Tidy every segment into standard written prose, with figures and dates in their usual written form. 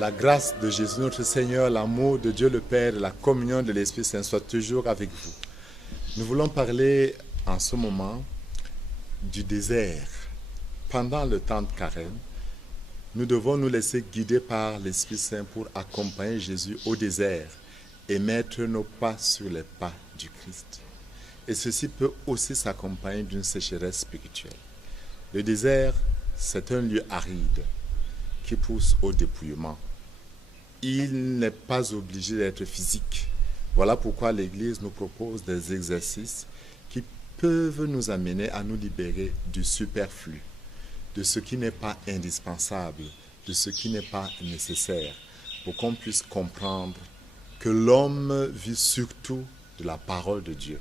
La grâce de Jésus notre Seigneur, l'amour de Dieu le Père et la communion de l'Esprit Saint soient toujours avec vous. Nous voulons parler en ce moment du désert. Pendant le temps de carême, nous devons nous laisser guider par l'Esprit Saint pour accompagner Jésus au désert et mettre nos pas sur les pas du Christ. Et ceci peut aussi s'accompagner d'une sécheresse spirituelle. Le désert, c'est un lieu aride qui pousse au dépouillement. Il n'est pas obligé d'être physique. Voilà pourquoi l'Église nous propose des exercices qui peuvent nous amener à nous libérer du superflu, de ce qui n'est pas indispensable, de ce qui n'est pas nécessaire, pour qu'on puisse comprendre que l'homme vit surtout de la parole de Dieu,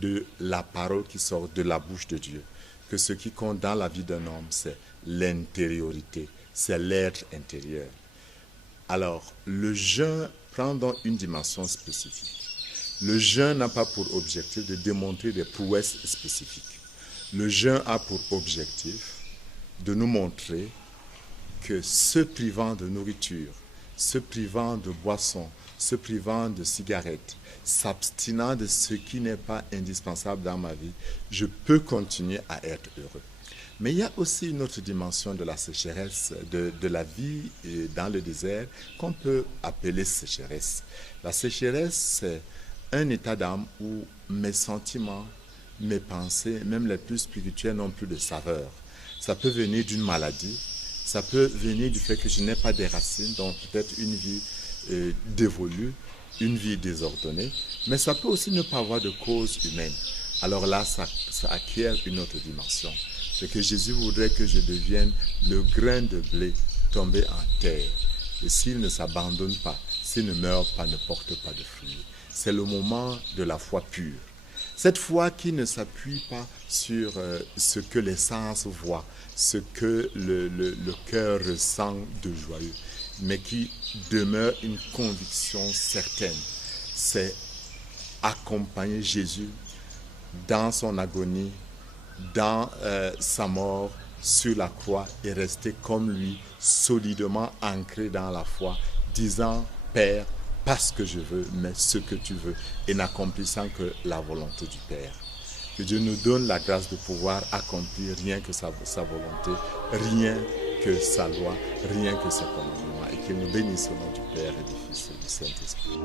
de la parole qui sort de la bouche de Dieu, que ce qui compte dans la vie d'un homme, c'est l'intériorité, c'est l'être intérieur. Alors, le jeûne prend donc une dimension spécifique. Le jeûne n'a pas pour objectif de démontrer des prouesses spécifiques. Le jeûne a pour objectif de nous montrer que se privant de nourriture, se privant de boissons, se privant de cigarettes, s'abstinant de ce qui n'est pas indispensable dans ma vie, je peux continuer à être heureux. Mais il y a aussi une autre dimension de la sécheresse, de la vie dans le désert, qu'on peut appeler sécheresse. La sécheresse, c'est un état d'âme où mes sentiments, mes pensées, même les plus spirituelles, n'ont plus de saveur. Ça peut venir d'une maladie, ça peut venir du fait que je n'ai pas des racines, donc peut-être une vie dévolue, une vie désordonnée, mais ça peut aussi ne pas avoir de cause humaine. Alors là, ça acquiert une autre dimension. C'est que Jésus voudrait que je devienne le grain de blé tombé en terre. Et s'il ne s'abandonne pas, s'il ne meurt pas, ne porte pas de fruits. C'est le moment de la foi pure. Cette foi qui ne s'appuie pas sur ce que les sens voient, ce que le cœur ressent de joyeux, mais qui demeure une conviction certaine. C'est accompagner Jésus dans son agonie, dans sa mort sur la croix et rester comme lui, solidement ancré dans la foi, disant « Père, pas ce que je veux, mais ce que tu veux » et n'accomplissant que la volonté du Père. Que Dieu nous donne la grâce de pouvoir accomplir rien que sa volonté, rien que sa loi, rien que ses commandements, et qu'il nous bénisse au nom du Père et du Fils et du Saint-Esprit.